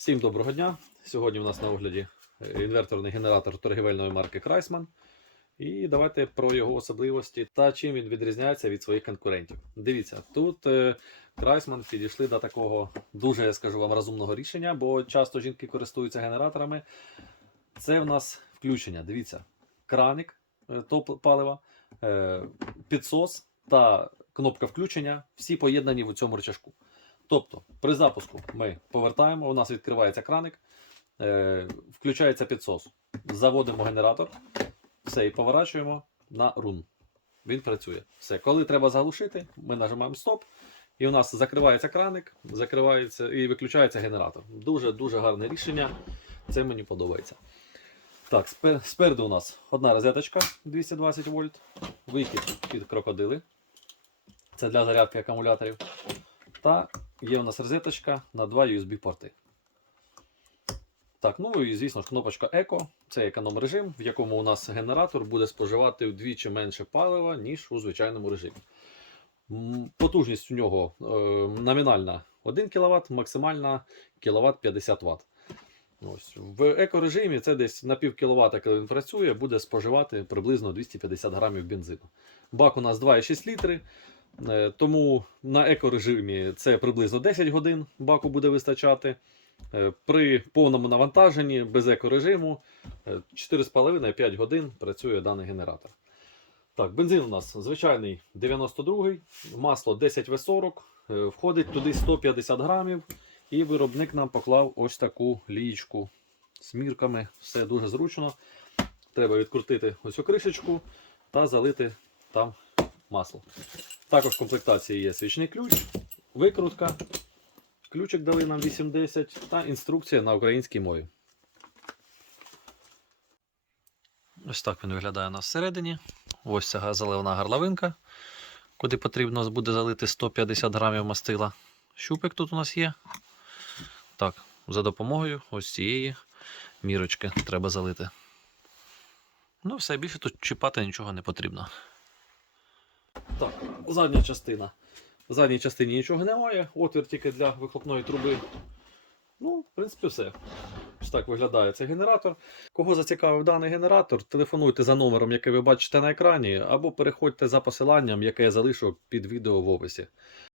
Всім доброго дня. Сьогодні у нас на огляді е, інверторний генератор торгівельної марки Крайсман. І давайте про його особливості та чим він відрізняється від своїх конкурентів. Дивіться, тут е, Крайсман підійшли до такого дуже, я скажу вам, розумного рішення, бо часто жінки користуються генераторами. Це в нас включення. Дивіться, краник е, топ палива, підсос та кнопка включення всі поєднані в цьому рычажку. Тобто, при запуску ми повертаємо, у нас відкривається краник, е, включається підсос. Заводимо генератор, все, і поворачуємо на рун. Він працює. Все. Коли треба заглушити, ми нажимаємо стоп, і у нас закривається краник, закривається і виключається генератор. Дуже-дуже гарне рішення. Це мені подобається. Так, спер- спереду у нас одна розеточка 220 вольт, вихід під крокодили. Це для зарядки акумуляторів. Та є у нас розеточка на два USB-порти. Так, ну і звісно ж кнопочка Еко. Це економ режим, в якому у нас генератор буде споживати вдвічі менше палива, ніж у звичайному режимі. Потужність у нього е, номінальна 1 кВт, максимальна кВт 50 Вт. Ось. В екорежимі це десь на пів кВт, коли він працює, буде споживати приблизно 250 грамів бензину. Бак у нас 2,6 літри. Е, Тому на екорежимі це приблизно 10 годин баку буде вистачати. Е, При повному навантаженні без екорежиму е, 4,5-5 годин працює даний генератор. Так, бензин у нас звичайний 92-й, масло 10В40, е, входить туди 150 грамів, і виробник нам поклав ось таку лієчку з мірками. Все дуже зручно. Треба відкрутити ось цю кришечку та залити там масло. Також в комплектації є свічний ключ, викрутка, ключик дали нам 810 та інструкція на українській мові. Ось так він виглядає у нас всередині. Ось ця заливна горловинка, куди потрібно буде залити 150 грамів мастила. Щупик тут у нас є. Так, за допомогою ось цієї мірочки треба залити. Ну, все більше тут чіпати нічого не потрібно. Так, задня частина. В задній частині нічого немає, отвір тільки для вихлопної труби. Ну, в принципі, все. Ось так виглядає цей генератор. Кого зацікавив даний генератор, телефонуйте за номером, який ви бачите на екрані, або переходьте за посиланням, яке я залишу під відео в описі.